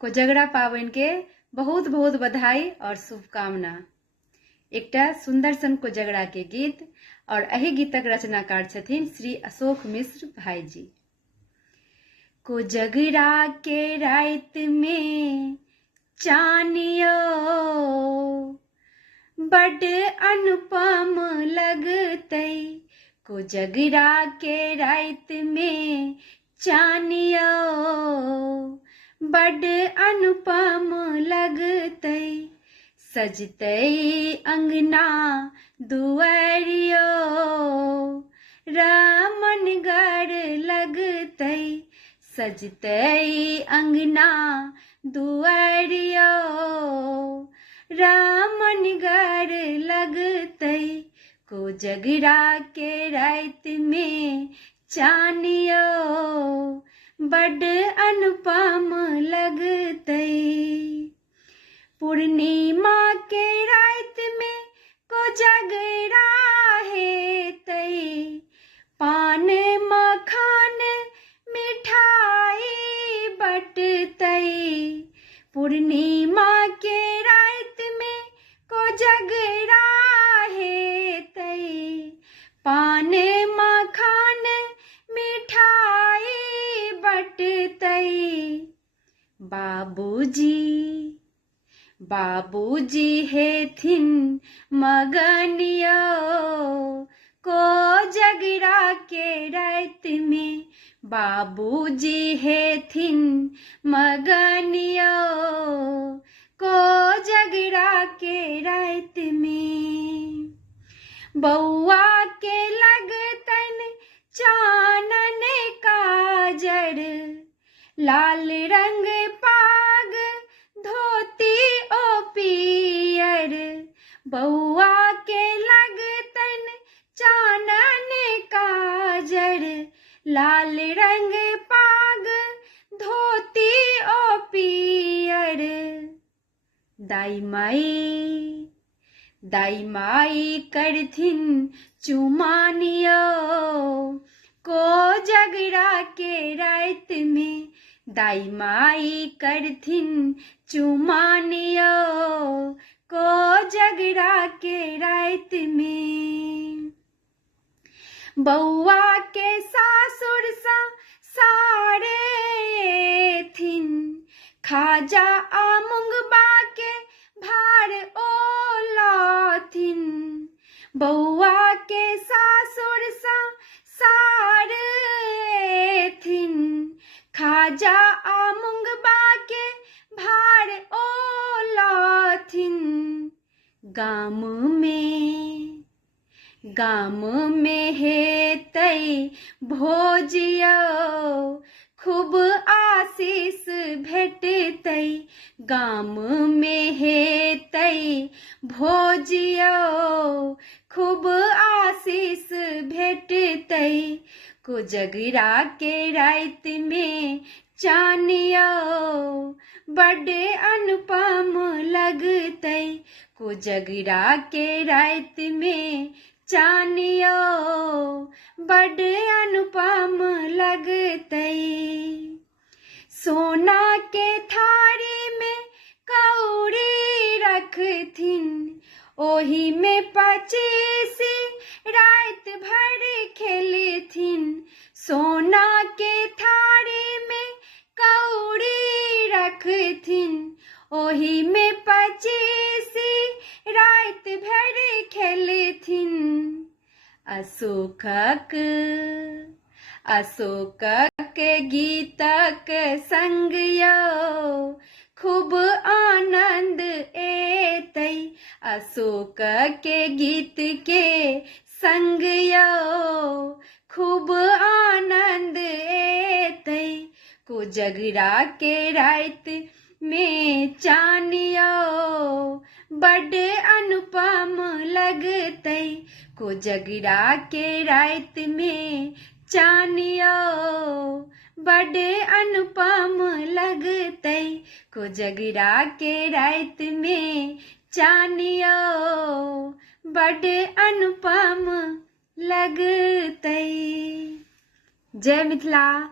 कोजगरा पावन के बहुत बहुत बधाई और शुभकामना। एकटा सुंदर सन कोजगरा के गीत और एही गीतक रचनाकार छथिन श्री अशोक मिश्र भाईजी। कोजगरा के रात में चानियो बड़ अनुपम लगतै। कोजगरा के रात में चानियो बड़ अनुपम लगतै। सजतै अंगना दुआरियो रमनगर लगतै। सजतै अंगना दुआरियो रमनगर लगतै। कोजगरा के रात में चानियो बड़ अनुपम लगतै। पूर्णिमा के रात में कोजगरा हेतै। पान मखान मिठाई बटतै। पूर्णिमा के रात में कोजगरा हेतै। पान मखान मिठाई बटतै। बाबूजी हेथिन मगनियो कोजगरा के रात में। बाबूजी हेथिन मगनियो कोजगरा के रात में। बौआ के लगतन चानन काजर। लाल रंग पाग धोती ओ पियर। बौआ के लगतन चानन काजर। लाल रंग पाग धोती ओ पियर। दाई माई करथिन चुमानियो कोजगरा के रात में। दाई माई करथिन चुमानियो कोजगरा के रात में। बौआ के सासुर सा सारे एथिन। खाजा आ मुंगबा के भार ओलथिन। बौआ के सासुर सा सारे एथिन। खाजा आ मुंगबा के भार ओलथिन। गाम में हेतै भोजियो खूब आशीष भेटतै। गाम में हेतै भोजियो खूब आशीष भेटतै। कोजगरा के रात में चानियो बड़ अनुपम लगतै। कोजगरा के रात में चानियो बड़ अनुपम लगतै। सोना के थारी में कौड़ी रखथिन। ओही में पचीसी रात भर खेलथिन। सोना के थारी में कौड़ी रखथिन। ओही में पचीसी रात भर खेलथिन। अशोकक गीतक संग यो खूब आनंद एतै। अशोक के गीत के संग यो खूब आनंद एतै। कोजगरा के रात में चानियो बड़ अनुपम लगतै। कोजगरा के रात में चानियो बड़ अनुपम लगतै। कोजगरा के रात में चानियो बड़ अनुपम लगतै। जय मिथिला।